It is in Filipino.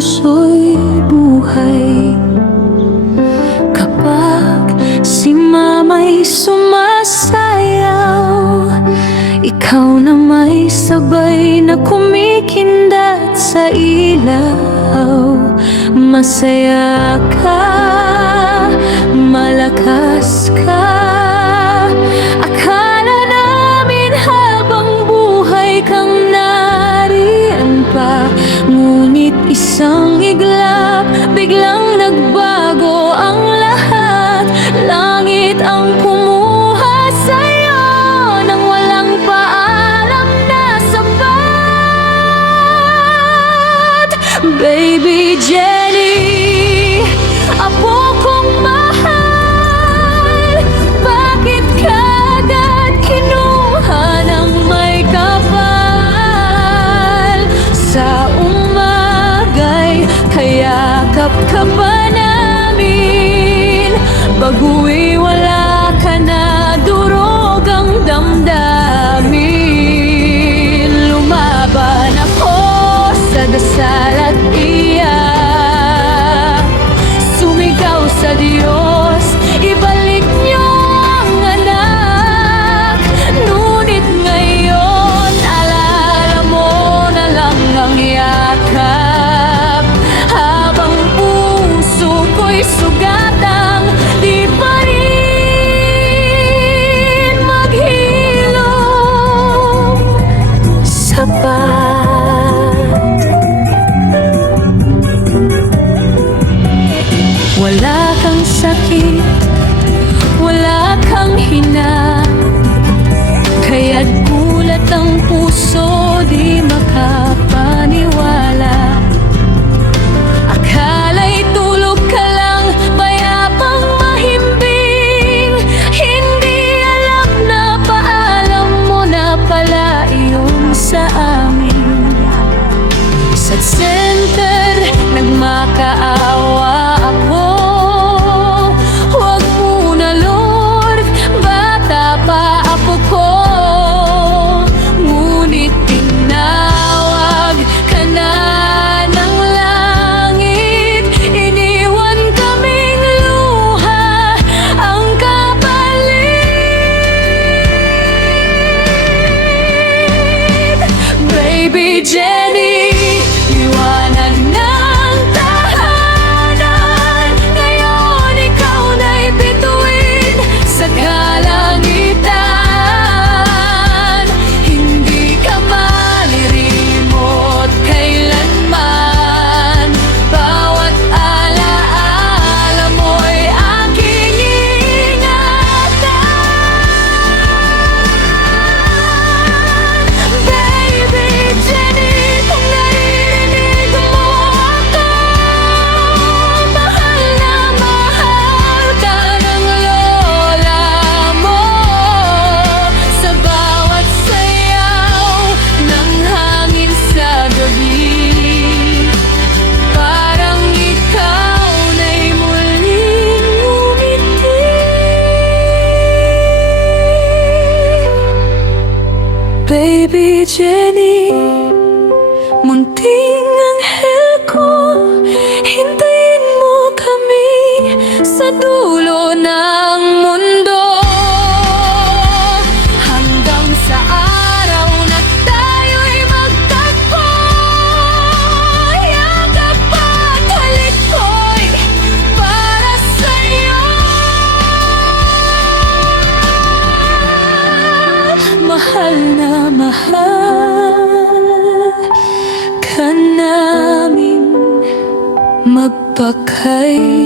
puso'y buhay. Kapag si mama'y sumasayaw, ikaw na may sabay na kumikindat sa ilaw. Masaya ka, malakas ka. Akala namin habang buhay kang nariyan pa, ngunit isang iglap, biglang nagbago ang lahat. Langit ang kumuha sa'yo nang walang paalam na sapat. Baby Jenny, apo kong mahal, bakit ka agad kinuha ng may kapal? Sa umagay, kayakap ka ba namin? Bagu'y wala ka na, durog ang damdamin. Lumaban ako sa dasal at iyak, sumigaw sa Diyos, ibalik niyo ang anak. Ngunit ngayon, alala mo na lang ang yakap. Habang puso ko'y sugatang, di pa rin maghilom sapat. Wala kang sakit, wala kang hina, kaya't gulat ang puso, di makapaniwala. Akala'y tulog ka lang, mayabang mahimbing, hindi alam na paalam mo na pala iyon sa amin. Sa center, nagmakaawa ako. Huwag muna Lord, bata pa apo ko. Ngunit tinawag ka na ng langit, iniwan kaming luha ang kapalit. Baby Jenny, liwanag ng tahanan, ngayon ikaw na'y bituin sa kalangitan. Hindi ka malirimot kailanman, bawat alaala mo'y aking ingatan. Baby Jenny, kung naririnig mo ako, mahal na mahal ka ng lola mo. Sa bawat sayaw ng hangin sa gabi, parang ikaw na'y muling umiti. Baby Jenny, munting anghel ko, hintayin mo kami sa dulo ng mundo. Hanggang sa araw na tayo'y magtagpo, yakap at halik ko'y para sa'yo. Mahal na mahal ka namin, magpakailanman.